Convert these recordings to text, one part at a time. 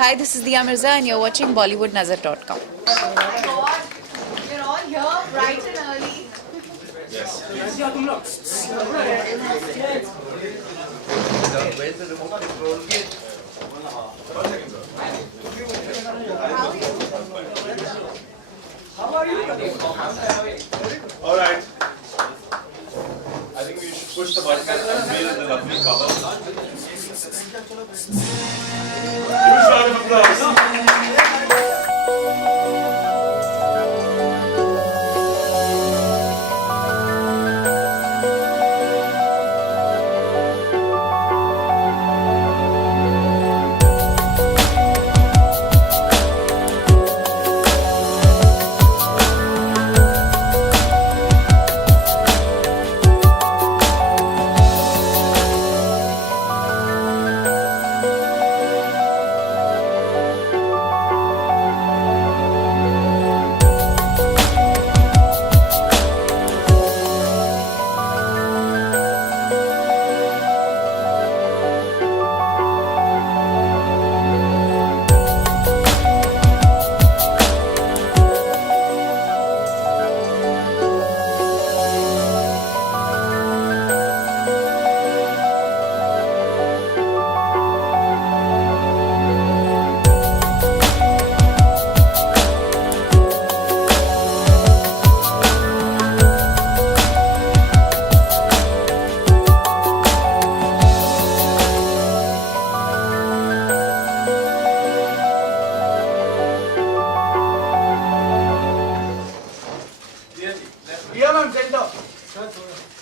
Hi, this is Dia Mirza and you're watching BollywoodNazar.com. Oh my God, we're all here bright and early. All right. I think we should push the button and unveil the lovely cover. Huge round of applause.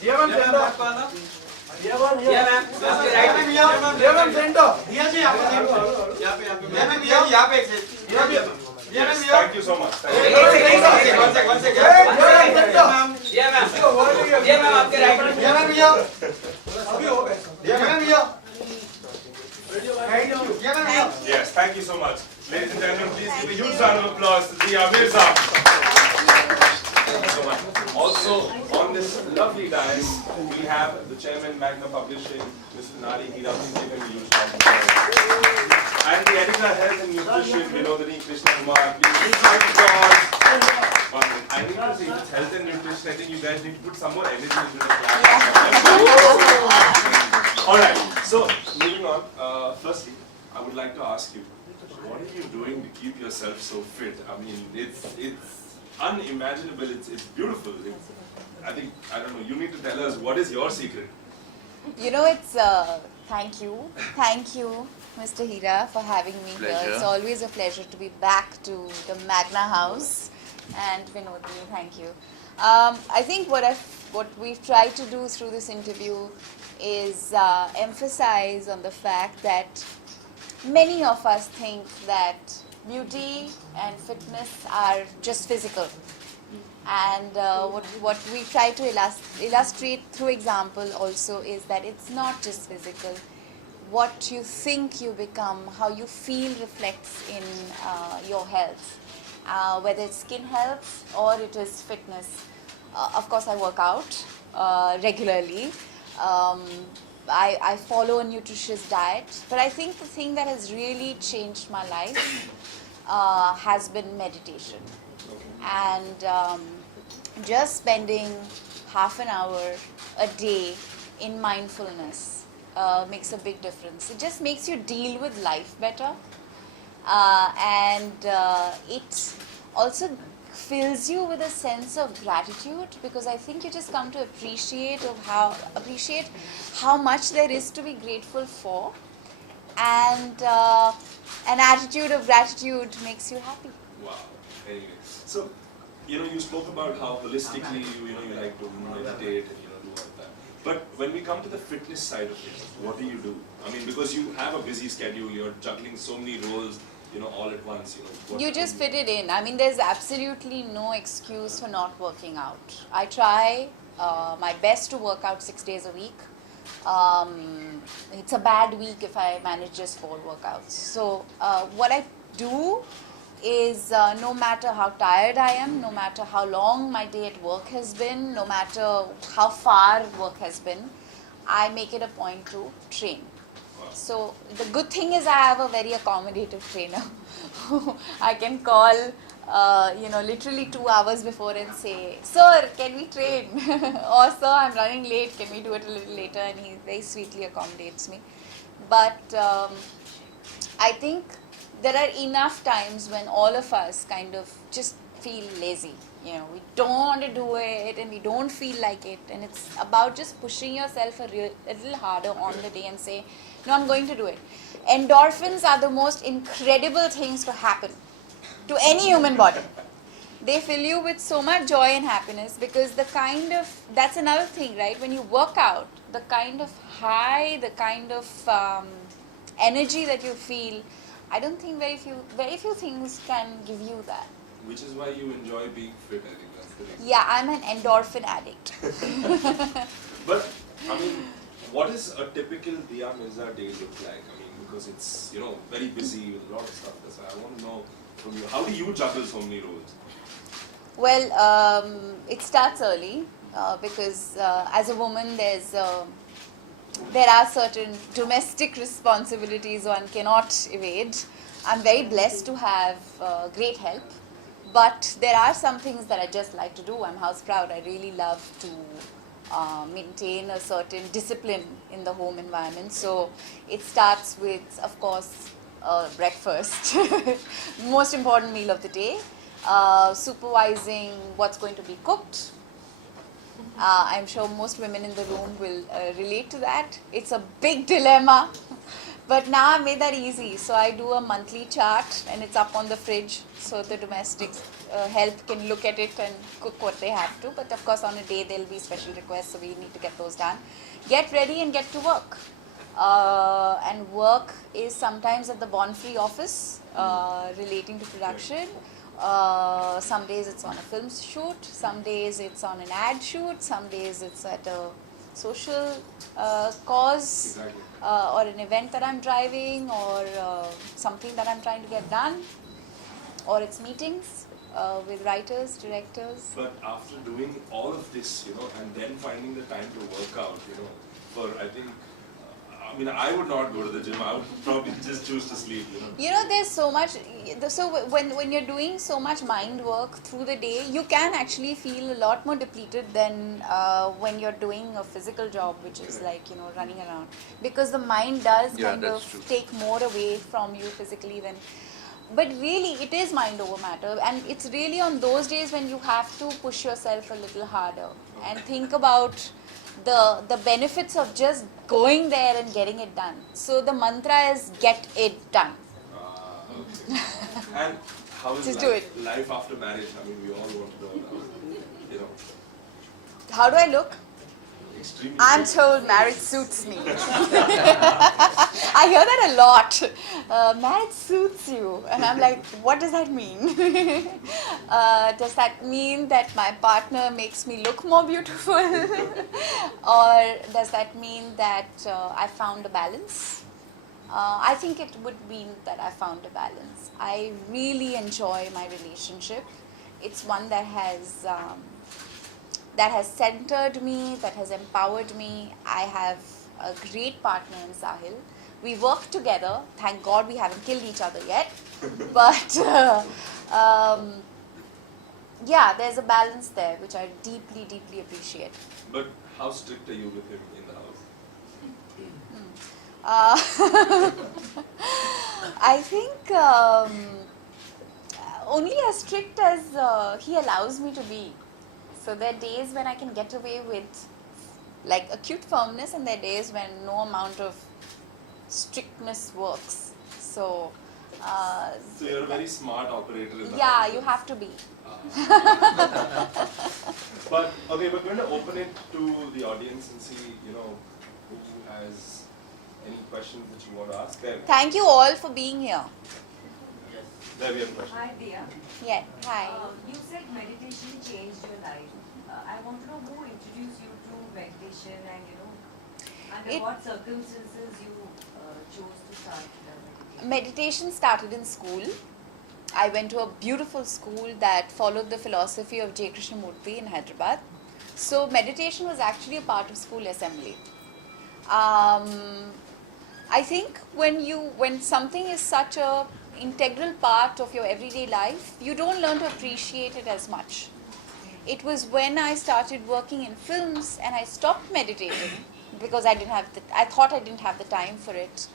Here ma'am, center. Here ma'am, center. Here ma'am, here. Here ma'am, center. Thank you so much. Here ma'am, center. Here ma'am, here. Here ma'am, here. Thank you. Here ma'am, here. Yes, thank you so much. Ladies and gentlemen, please give a huge round of applause to Dia Mirza. Thank you so much. Also, on this lovely dais, we have the chairman, Magna Publishing, Mr. Nari Hira. Please give him a huge round of applause. And the editor, Health and Nutrition, Vinodini Krishna Kumar. Please huge round of applause. I need to say, it's Health and Nutrition. I think you guys need to put some more energy into the class. Alright, so moving on. Firstly, I would like to ask you, what are you doing to keep yourself so fit? I mean, it's unimaginable, it's beautiful. I don't know, you need to tell us what is your secret? You know, it's thank you, Mr. Hira, for having me here. It's always a pleasure to be back to the Magna House, and Vinodini, thank you. I think what we've tried to do through this interview is emphasize on the fact that many of us think that beauty and fitness are just physical. And what we try to illustrate through example also is that it's not just physical. What you think you become, how you feel reflects in your health. Whether it's skin health or it is fitness. Of course, I work out regularly. I follow a nutritious diet, but I think the thing that has really changed my life has been meditation. And just spending half an hour a day in mindfulness makes a big difference. It just makes you deal with life better, and it also fills you with a sense of gratitude, because I think you just come to appreciate how much there is to be grateful for, and an attitude of gratitude makes you happy. Wow. Anyway, so you spoke about how holistically you like to meditate and do all that. But when we come to the fitness side of it, what do you do? I mean, because you have a busy schedule, you're juggling so many roles, all at once. You just fit it in. I mean, there's absolutely no excuse for not working out. I try my best to work out 6 days a week. It's a bad week if I manage just 4 workouts. So what I do is no matter how tired I am, no matter how long my day at work has been, no matter how far work has been, I make it a point to train. So the good thing is I have a very accommodative trainer who I can call, literally 2 hours before and say, "Sir, can we train?" Or, "Sir, I'm running late. Can we do it a little later?" And he very sweetly accommodates me. But I think there are enough times when all of us kind of just feel lazy. We don't want to do it and we don't feel like it. And it's about just pushing yourself a little harder on the day and say, "No, I'm going to do it." Endorphins are the most incredible things to happen to any human body. They fill you with so much joy and happiness because that's another thing, right? When you work out, the kind of high, the kind of energy that you feel, I don't think very few things can give you that. Which is why you enjoy being fit, I think that's the reason. Yeah, I'm an endorphin addict. But, I mean, what is a typical Diya Mirza day look like? I mean, because it's, very busy with a lot of stuff. That's why I want to know from you, how do you juggle so many roles? Well, it starts early because as a woman, there are certain domestic responsibilities one cannot evade. I'm very blessed to have great help, but there are some things that I just like to do. I'm house proud. I really love to maintain a certain discipline in the home environment. So it starts with, of course, breakfast, most important meal of the day, supervising what's going to be cooked. I'm sure most women in the room will relate to that. It's a big dilemma, but now I made that easy. So I do a monthly chart and it's up on the fridge so the domestic help can look at it and cook what they have to. But of course on a day there'll be special requests, so we need to get those done. Get ready and get to work. And work is sometimes at the Bonfree office relating to production. Some days it's on a film shoot, some days it's on an ad shoot, some days it's at a social cause. Exactly. Or an event that I'm driving, or something that I'm trying to get done, or it's meetings with writers, directors. But after doing all of this, and then finding the time to work out, for I think, I would not go to the gym. I would probably just choose to sleep, There's so much. So when you're doing so much mind work through the day, you can actually feel a lot more depleted than when you're doing a physical job, which is like running around, because the mind does kind of take more away from you physically than. But really, it is mind over matter, and it's really on those days when you have to push yourself a little harder and think about the benefits of just going there and getting it done. So the mantra is get it done. Okay. And how is Just life, do it. life after marriage? We all want to know now. How do I look? Extremely. I'm fit. told marriage suits me. I hear that a lot. Marriage suits you. And I'm like, what does that mean? Does that mean that my partner makes me look more beautiful? Or does that mean that I found a balance? I think it would mean that I found a balance. I really enjoy my relationship. It's one that has centered me, that has empowered me. I have a great partner in Sahil. We work together. Thank God we haven't killed each other yet. But yeah, there's a balance there, which I deeply, deeply appreciate. But how strict are you with him in the house? I think only as strict as he allows me to be. So there are days when I can get away with like acute firmness, and there are days when no amount of strictness works. So So you're a very smart operator in the yeah, house. you have to be. But okay, we're going to open it to the audience and see, who has any questions that you want to ask them. Thank you all for being here. There we have a question. Hi, Diya. Yeah, hi. You said meditation changed your life. I want to know who introduced you to meditation, and under what circumstances you chose to start meditation. Meditation started in school. I went to a beautiful school that followed the philosophy of J. Krishnamurti in Hyderabad. So meditation was actually a part of school assembly. I think when something is such a integral part of your everyday life, you don't learn to appreciate it as much. It was when I started working in films and I stopped meditating because I thought I didn't have the time for it,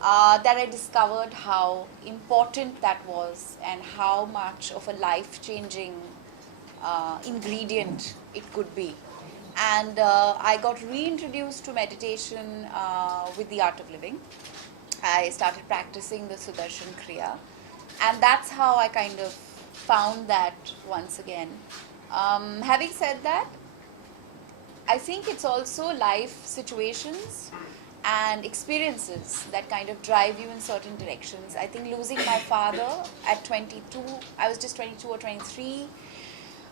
that I discovered how important that was and how much of a life-changing ingredient it could be. And I got reintroduced to meditation with the Art of Living. I started practicing the Sudarshan Kriya, and that's how I kind of found that once again. Having said that, I think it's also life situations and experiences that kind of drive you in certain directions. I think losing my father at 22, I was just 22 or 23.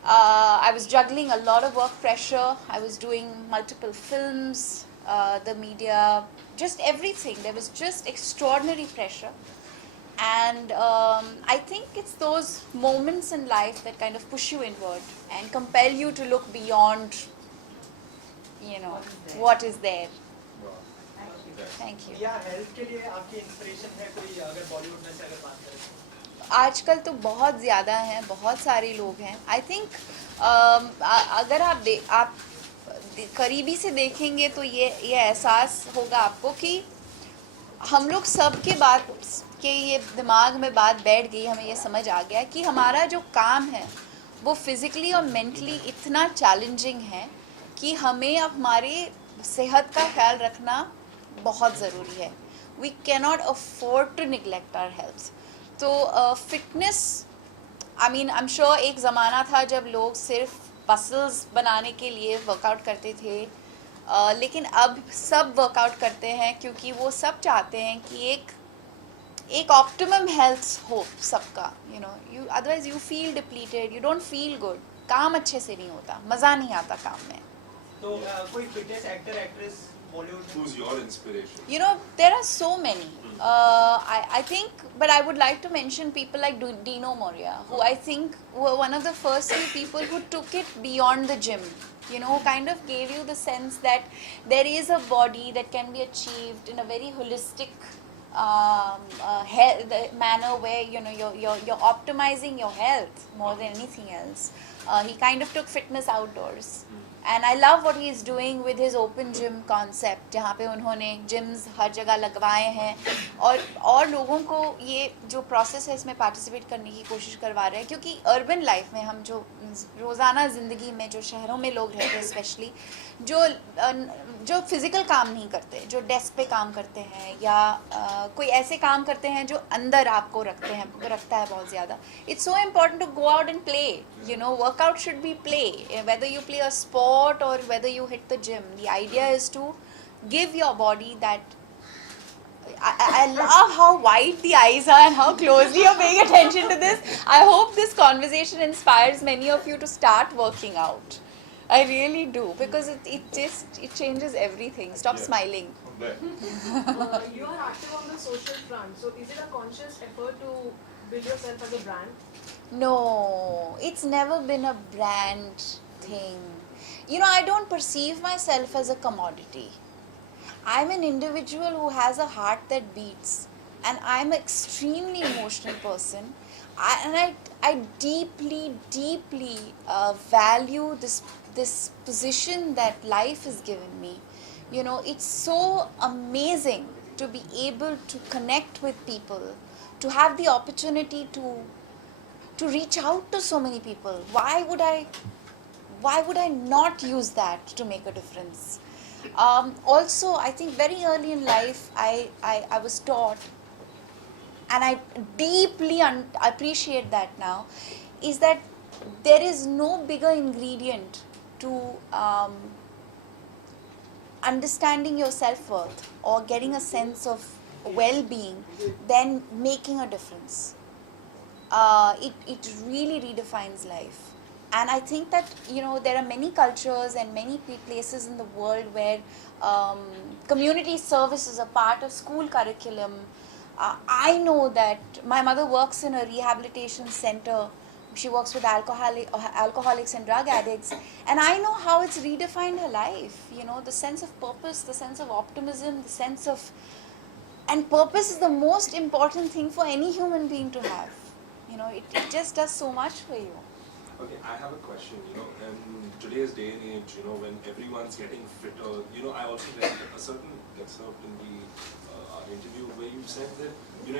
I was juggling a lot of work pressure. I was doing multiple films, the media, just everything. There was just extraordinary pressure. And I think it's those moments in life that kind of push you inward and compel you to look beyond, what is there. Thank you. या health के लिए आपकी inspiration है कोई अगर बॉलीवुड में से अगर बात करें? आजकल तो बहुत ज़्यादा हैं, बहुत सारे लोग हैं. आई थिंक अगर आप करीबी से देखेंगे तो ये एहसास होगा आपको कि हम लोग सब के बात के ये दिमाग में बात बैठ गई, हमें ये समझ आ गया कि हमारा जो काम है वो फिज़िकली और मेंटली इतना चैलेंजिंग है कि हमें हमारे सेहत का ख्याल रखना बहुत ज़रूरी है. We cannot afford to neglect our health. तो फिटनेस, आई एम श्योर एक ज़माना था जब लोग सिर्फ मसल्स बनाने के लिए वर्कआउट करते थे, लेकिन अब सब वर्कआउट करते हैं क्योंकि वो सब चाहते हैं कि एक ऑप्टिमम हेल्थ हो सबका. You otherwise you feel depleted, you don't feel good. काम अच्छे से नहीं होता, मज़ा नहीं आता काम में. तो कोई फिटनेस एक्टर एक्ट्रेस बॉलीवुड में? Who's your inspiration? There are so many. I think, but I would like to mention people like Dino Moria, who I think were one of the first few people who took it beyond the gym. Kind of gave you the sense that there is a body that can be achieved in a very holistic manner where you're optimizing your health more than anything else. He kind of took fitness outdoors. And I love what he is doing with his open gym concept, जहाँ पे उन्होंने gyms हर जगह लगवाए हैं और लोगों को ये जो process है इसमें participate करने की कोशिश करवा रहे हैं. क्योंकि urban life में हम जो रोज़ाना ज़िंदगी में जो शहरों में लोग रहते हैं स्पेशली, जो फिज़िकल काम नहीं करते, जो डेस्क पे काम करते हैं या कोई ऐसे काम करते हैं जो अंदर आपको रखता है बहुत ज़्यादा. It's so important to go out and play. Workout should be play, whether you play a sport or whether you hit the gym. The idea is to give your body that. I love how wide the eyes are and how closely you're paying attention to this. I hope this conversation inspires many of you to start working out. I really do, because it changes everything. Stop smiling. You are active on the social front, so is it a conscious effort to build yourself as a brand? No, it's never been a brand thing. I don't perceive myself as a commodity. I'm an individual who has a heart that beats, and I'm an extremely emotional person. I deeply, deeply value this position that life has given me. It's so amazing to be able to connect with people, to have the opportunity to reach out to so many people. Why would I not use that to make a difference? Also, I think very early in life, I was taught, and I deeply appreciate that now, is that there is no bigger ingredient to understanding your self-worth or getting a sense of well-being than making a difference. It really redefines life. And I think that, there are many cultures and many places in the world where community service is a part of school curriculum. I know that my mother works in a rehabilitation center. She works with alcoholics and drug addicts. And I know how it's redefined her life. The sense of purpose, the sense of optimism, the sense of And purpose is the most important thing for any human being to have. You know, it just does so much for you. Okay, I have a question. In today's day and age, when everyone's getting fitter, I also read a certain excerpt in the interview where you said that,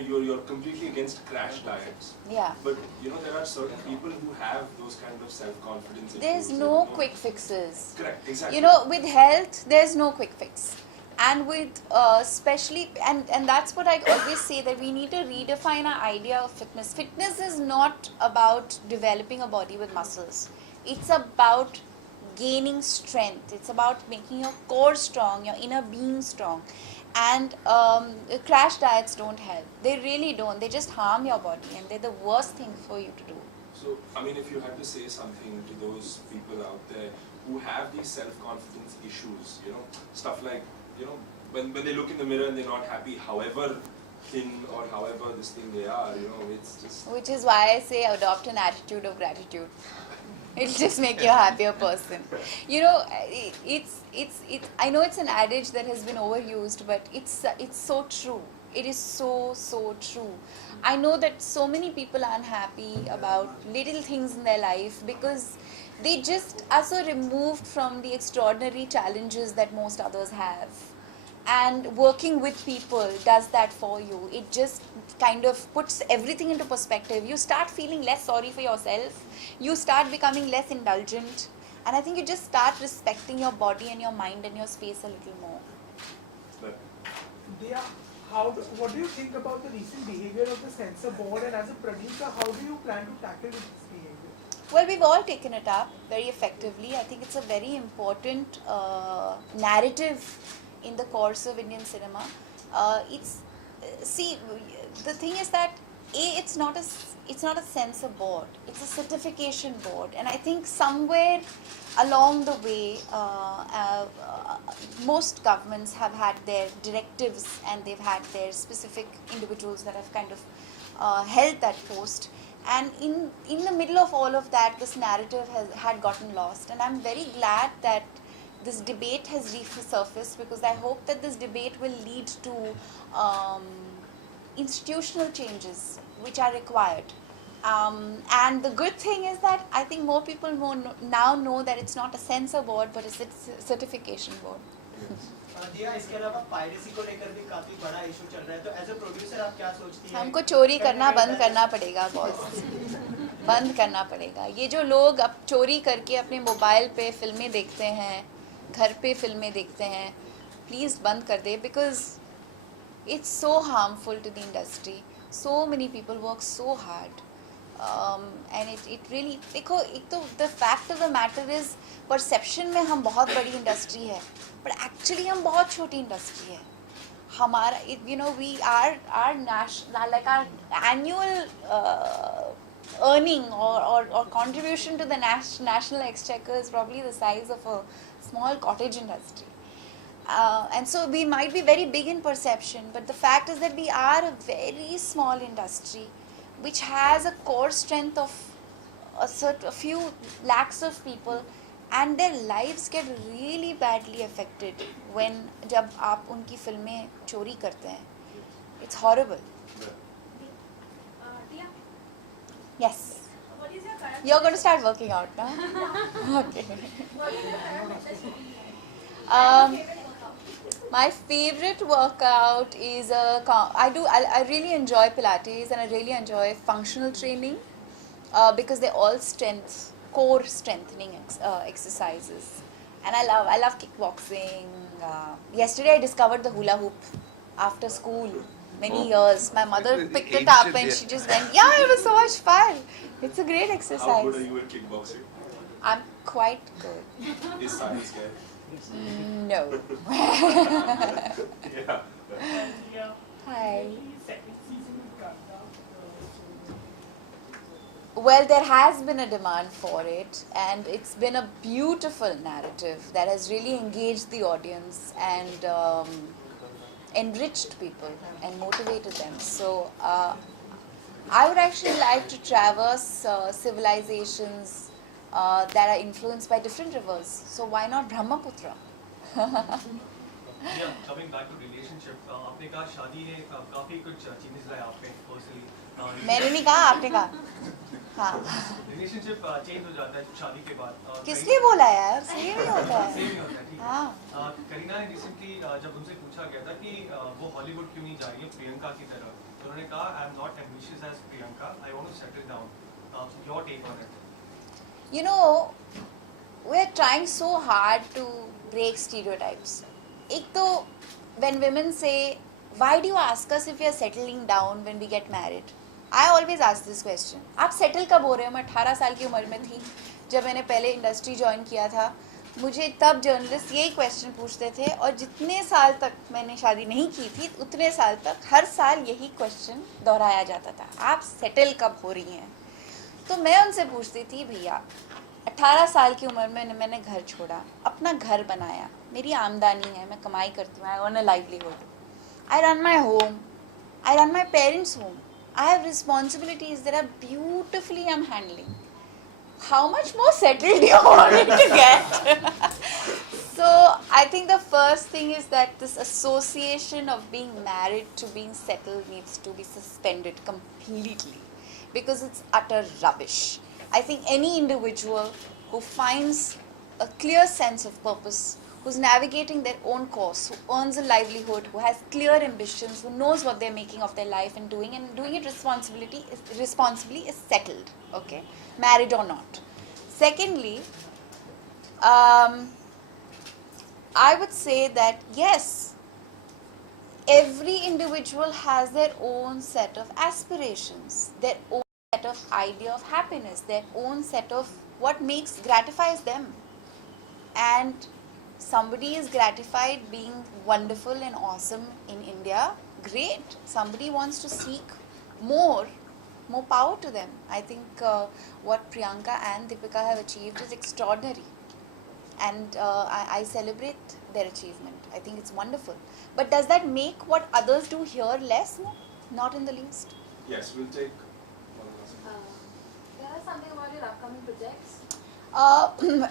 you're completely against crash diets. Yeah. But, there are certain people who have those kind of self-confidence There's issues no and, quick fixes. Correct, exactly. You know, with health, there's no quick fix. And with especially, and that's what I always say, that we need to redefine our idea of fitness. Fitness is not about developing a body with muscles. It's about gaining strength. It's about making your core strong, your inner being strong. And crash diets don't help. They really don't. They just harm your body, and they're the worst thing for you to do. So, if you had to say something to those people out there who have these self-confidence issues, stuff like, when they look in the mirror and they're not happy, however thin or however this thing they are, it's just... Which is why I say adopt an attitude of gratitude. It'll just make you a happier person. It's I know it's an adage that has been overused, but it's so true. It is so true. I know that so many people are unhappy about little things in their life because they just are so removed from the extraordinary challenges that most others have. And working with people does that for you. It just kind of puts everything into perspective. You start feeling less sorry for yourself. You start becoming less indulgent. And I think you just start respecting your body and your mind and your space a little more. Diya, what do you think about the recent behavior of the censor board, and as a producer, how do you plan to tackle this behavior? Well, we've all taken it up very effectively. I think it's a very important narrative in the course of Indian cinema. The thing is that it's not a censor board. It's a certification board, and I think somewhere along the way, most governments have had their directives and they've had their specific individuals that have kind of held that post. And in the middle of all of that, this narrative had gotten lost, and I'm very glad that this debate has resurfaced, because I hope that this debate will lead to institutional changes which are required. And the good thing is that I think more people now know that it's not a censor board but it's a certification board. दिया इसके अलावा piracy को लेकर भी काफी बड़ा issue चल रहा है, तो एज अ प्रोड्यूसर आप क्या सोचती हैं? हमको चोरी करना बंद करना पड़ेगा बॉस, बंद करना पड़ेगा. ये जो लोग अब चोरी करके अपने मोबाइल पे फिल्में देखते हैं, घर पे फिल्में देखते हैं, प्लीज़ बंद कर दे, because it's so harmful to the industry. So many people work so hard, and it really, देखो, एक तो the fact of the matter is perception में हम बहुत बड़ी industry है, but actually हम बहुत छोटी industry है. हमारा, we are our national, like our annual earning or contribution to the national exchequer is probably the size of a small cottage industry. And so we might be very big in perception, but the fact is that we are a very small industry which has a core strength of a few lakhs of people, and their lives get really badly affected when जब आप उनकी फिल्में चोरी करते हैं. It's horrible. Diya, Yes. what is your current? You're going to start working out now? Okay. What is your current fitness routine? My favorite workout is I really enjoy Pilates, and I really enjoy functional training because they're all core strengthening exercises. And I love kickboxing. Yesterday I discovered the hula hoop after school. Many years. My mother picked it up and she just went, yeah, it was so much fun. It's a great exercise. How good are you at kickboxing? I'm quite good. Is Sahil scared? No. Yeah. Hi. Well, there has been a demand for it, and it's been a beautiful narrative that has really engaged the audience and enriched people and motivated them. So I would actually like to traverse civilizations that are influenced by different rivers. So why not Brahmaputra? Yeah, coming back to relationship, आपने कहा शादी ने काफी कुछ changes लाए आप में personally. मैंने नहीं कहा, आपने कहा. हाँ. Relationship change हो जाता है शादी के बाद. किसने बोला यार? सही नहीं होता है. Same नहीं होता है, ठीक है. हाँ. करीना ने recently जब उनसे पूछा गया था कि वो हॉलीवुड क्यों नहीं जा रही है प्रियंका की तरह, तो उन्होंने कहा I am not ambitious as Priyanka, I want to settle down. Your take on it? You know, we're trying so hard to break stereotypes. एक तो when women say, why do you ask us if we are settling down when we get married? I always ask this question. आप settle कब हो रहे हो? मैं 18 साल की उम्र में थी जब मैंने पहले इंडस्ट्री ज्वाइन किया था. मुझे तब जर्नलिस्ट यही क्वेश्चन पूछते थे और जितने साल तक मैंने शादी नहीं की थी उतने साल तक हर साल यही क्वेश्चन दोहराया जाता था. आप सेटल कब हो रही हैं? तो मैं उनसे पूछती थी, भैया 18 साल की उम्र में मैंने घर छोड़ा, अपना घर बनाया, मेरी आमदनी है, मैं कमाई करती हूँ, I earn a livelihood, I run my home, I run my parents home, I have responsibilities that are beautifully I am handling. How much more settled do you want me to get? So I think the first thing is that this association of being married to being settled needs to be suspended completely, because it's utter rubbish. I think any individual who finds a clear sense of purpose, who's navigating their own course, who earns a livelihood, who has clear ambitions, who knows what they're making of their life and doing it responsibly is settled, okay, married or not. Secondly, I would say that yes, every individual has their own set of aspirations, their own set of idea of happiness, their own set of what gratifies them. And somebody is gratified being wonderful and awesome in India, great. Somebody wants to seek more power to them. I think what Priyanka and Deepika have achieved is extraordinary. And I celebrate their achievement. I think it's wonderful. But does that make what others do here less? No, not in the least. Yes, we'll take one last. Tell us something about your upcoming projects.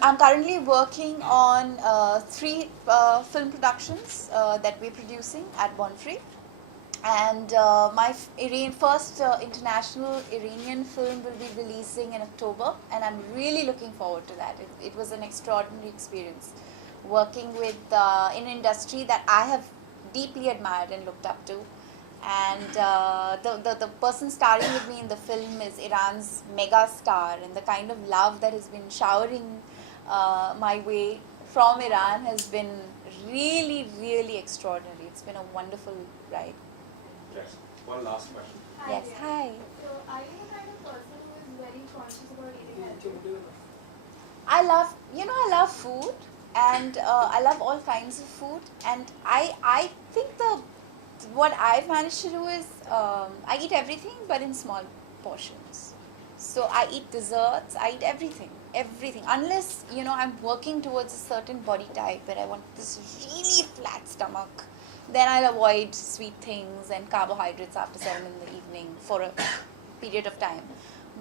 I'm currently working on 3 film productions that we're producing at Bonfrey. And my first international Iranian film will be releasing in October, and I'm really looking forward to that. It was an extraordinary experience working with an industry that I have deeply admired and looked up to. And the person starring with me in the film is Iran's mega star, and the kind of love that has been showering my way from Iran has been really, really extraordinary. It's been a wonderful ride. Yes, one last question. Yes, hi. So, are you the kind of person who is very conscious about eating healthy? I love food, and I love all kinds of food, and I think what I've managed to do is I eat everything but in small portions. So I eat desserts, I eat everything, unless I'm working towards a certain body type where I want this really flat stomach. Then I'll avoid sweet things and carbohydrates after 7 in the evening for a period of time.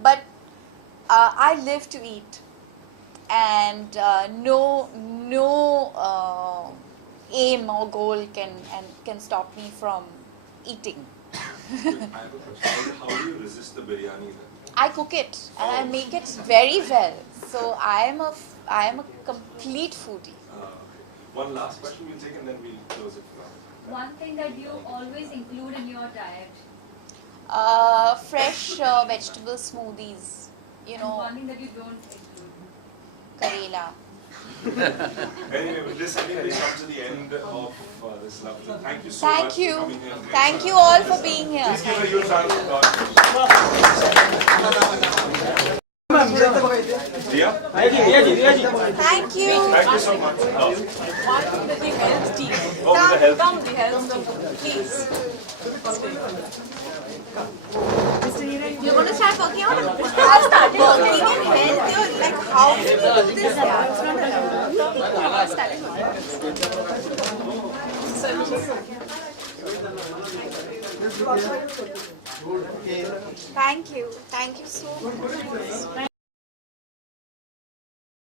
But I live to eat, and no aim or goal can stop me from eating. I have a question. How do you resist the biryani then? I cook it and I make it very well. So I am a complete foodie. One last question we'll take and then we'll close it now. One thing that you always include in your diet. Fresh vegetable smoothies. And one thing that you don't include. Karela. Anyway, with this, I think we come to the end of this lovely. Thank you so much Thank for you. coming here. Thank you all for being here. Please give a huge round of applause. Diya? Thank you. Thank you so much. Oh, One with the health team. Oh, with the health Come, the health team, please. You're going to start working out? I've started working in health. You're like, how can you do this? Yeah, it's not allowed. I've started working. Thank you. Thank you so much.